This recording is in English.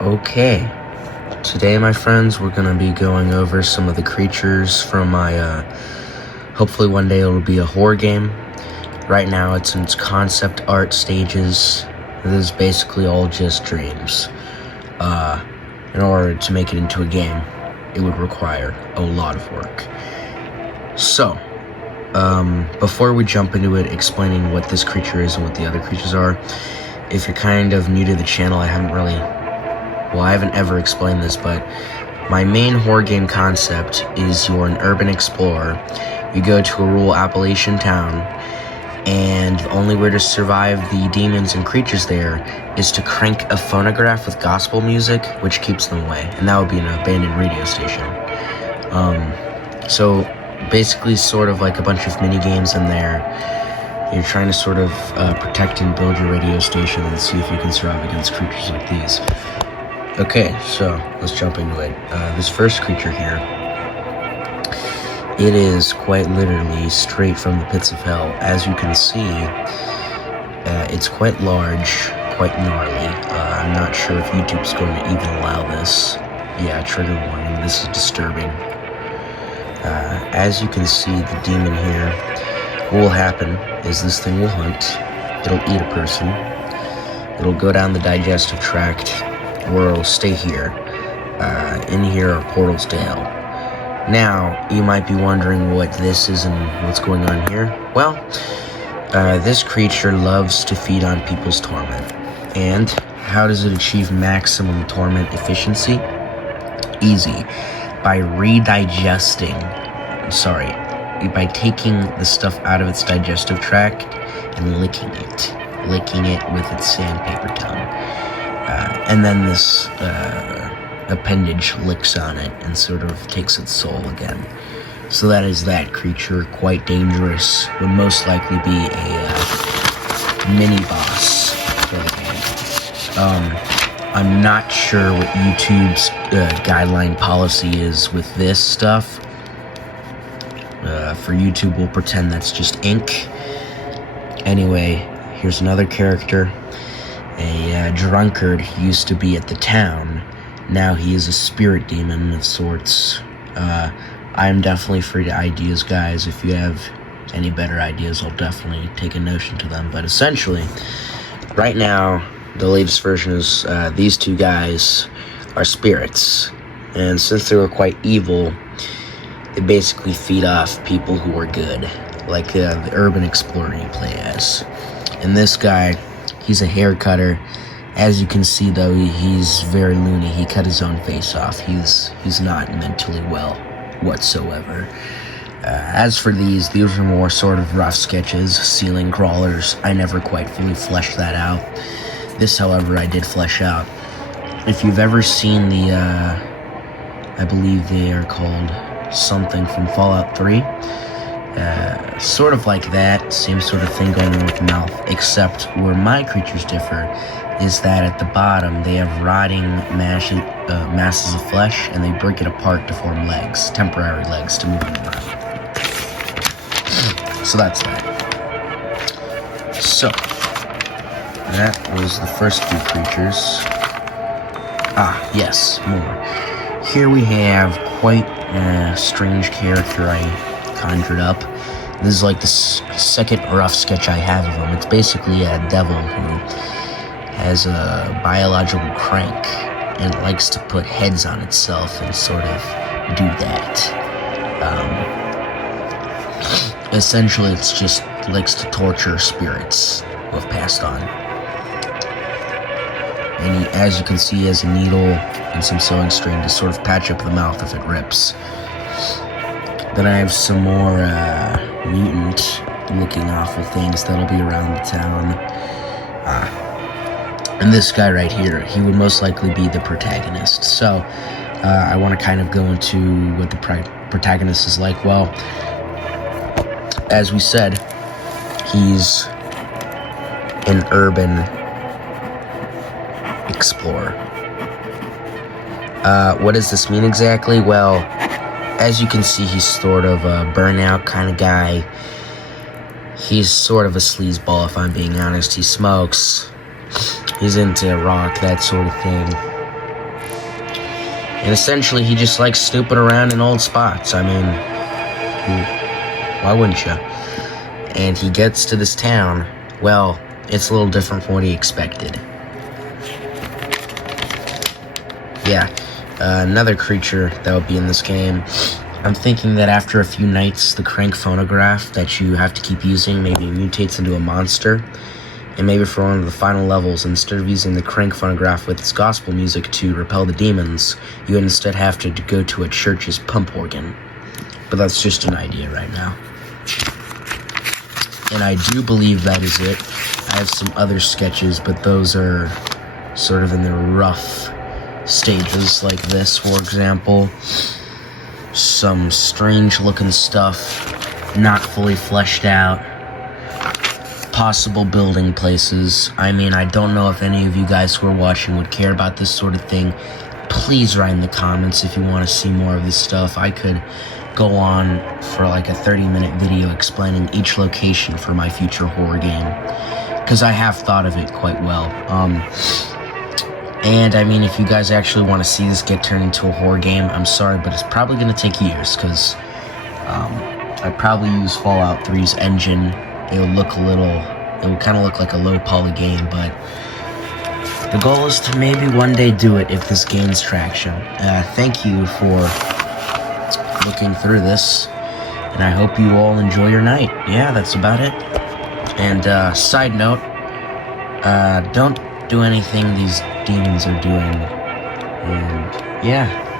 Okay, today my friends, we're gonna be going over some of the creatures from my, hopefully one day it'll be a horror game. Right now it's in its concept art stages. This is basically all just dreams. In order to make it into a game, it would require a lot of work. So, before we jump into it, explaining what this creature is and what the other creatures are, if you're kind of new to the channel, I haven't ever explained this, but my main horror game concept is you're an urban explorer. You go to a rural Appalachian town, and the only way to survive the demons and creatures there is to crank a phonograph with gospel music, which keeps them away, and that would be an abandoned radio station. So basically sort of like a bunch of mini games in there. You're trying to sort of protect and build your radio station and see if you can survive against creatures like these. Okay, so let's jump into it. This first creature here, it is quite literally straight from the pits of hell. As you can see, it's quite large, quite gnarly. I'm not sure if YouTube's going to even allow this. Yeah, trigger warning, this is disturbing. As you can see, the demon here, what will happen is this thing will hunt, it'll eat a person, it'll go down the digestive tract, or it'll stay here. In here are portals to hell. Now, you might be wondering what this is and what's going on here. Well, this creature loves to feed on people's torment. And how does it achieve maximum torment efficiency? Easy. By by taking the stuff out of its digestive tract and licking it with its sandpaper tongue. And then this appendage licks on it and sort of takes its soul again. So that is that creature, quite dangerous, would most likely be a mini-boss for the game. I'm not sure what YouTube's guideline policy is with this stuff. For YouTube, we'll pretend that's just ink. Anyway, here's another character. A drunkard used to be at the town. Now he is a spirit demon of sorts. I am definitely free to ideas, guys. If you have any better ideas, I'll definitely take a notion to them. But essentially, right now, the latest version is these two guys are spirits. And since they were quite evil, they basically feed off people who are good, like the urban explorer you play as. And this guy, he's a hair cutter. As you can see, though, he's very loony. He cut his own face off. He's not mentally well whatsoever. As for these are more sort of rough sketches, ceiling crawlers. I never quite fully fleshed that out. This, however, I did flesh out. If you've ever seen the, I believe they are called something from Fallout 3, sort of like that, same sort of thing going on with the mouth, except where my creatures differ is that at the bottom they have rotting masses of flesh, and they break it apart to form legs, temporary legs to move them around. So that's that. So, that was the first few creatures. Yes, more. Here we have quite a strange character I conjured up. This is like the second rough sketch I have of him. It's basically a devil who has a biological crank and likes to put heads on itself and sort of do that. Essentially, it's just likes to torture spirits who have passed on. And he, as you can see, has a needle and some sewing string to sort of patch up the mouth if it rips. Then I have some more mutant-looking awful things that'll be around the town. And this guy right here, he would most likely be the protagonist. So, I want to kind of go into what the protagonist is like. Well, as we said, he's an urban explorer. What does this mean exactly? Well, as you can see, he's sort of a burnout kind of guy. He's sort of a sleazeball, if I'm being honest. He smokes. He's into rock, that sort of thing. And essentially, he just likes snooping around in old spots. I mean, why wouldn't you? And he gets to this town. Well, it's a little different from what he expected. Yeah, another creature that would be in this game. I'm thinking that after a few nights, the crank phonograph that you have to keep using maybe mutates into a monster. And maybe for one of the final levels, instead of using the crank phonograph with its gospel music to repel the demons, you instead have to go to a church's pump organ. But that's just an idea right now. And I do believe that is it. I have some other sketches, but those are sort of in the rough stages, like this, for example. Some strange looking stuff, not fully fleshed out. Possible building places. I mean, I don't know if any of you guys who are watching would care about this sort of thing. Please write in the comments if you want to see more of this stuff. I could go on for like a 30-minute video explaining each location for my future horror game, because I have thought of it quite well. And I mean, if you guys actually want to see this get turned into a horror game, I'm sorry, but it's probably going to take years, because I'd probably use Fallout 3's engine. It would kind of look like a low poly game, but the goal is to maybe one day do it if this gains traction. Thank you for looking through this, and I hope you all enjoy your night. Yeah, that's about it. And side note, don't do anything these demons are doing. And yeah.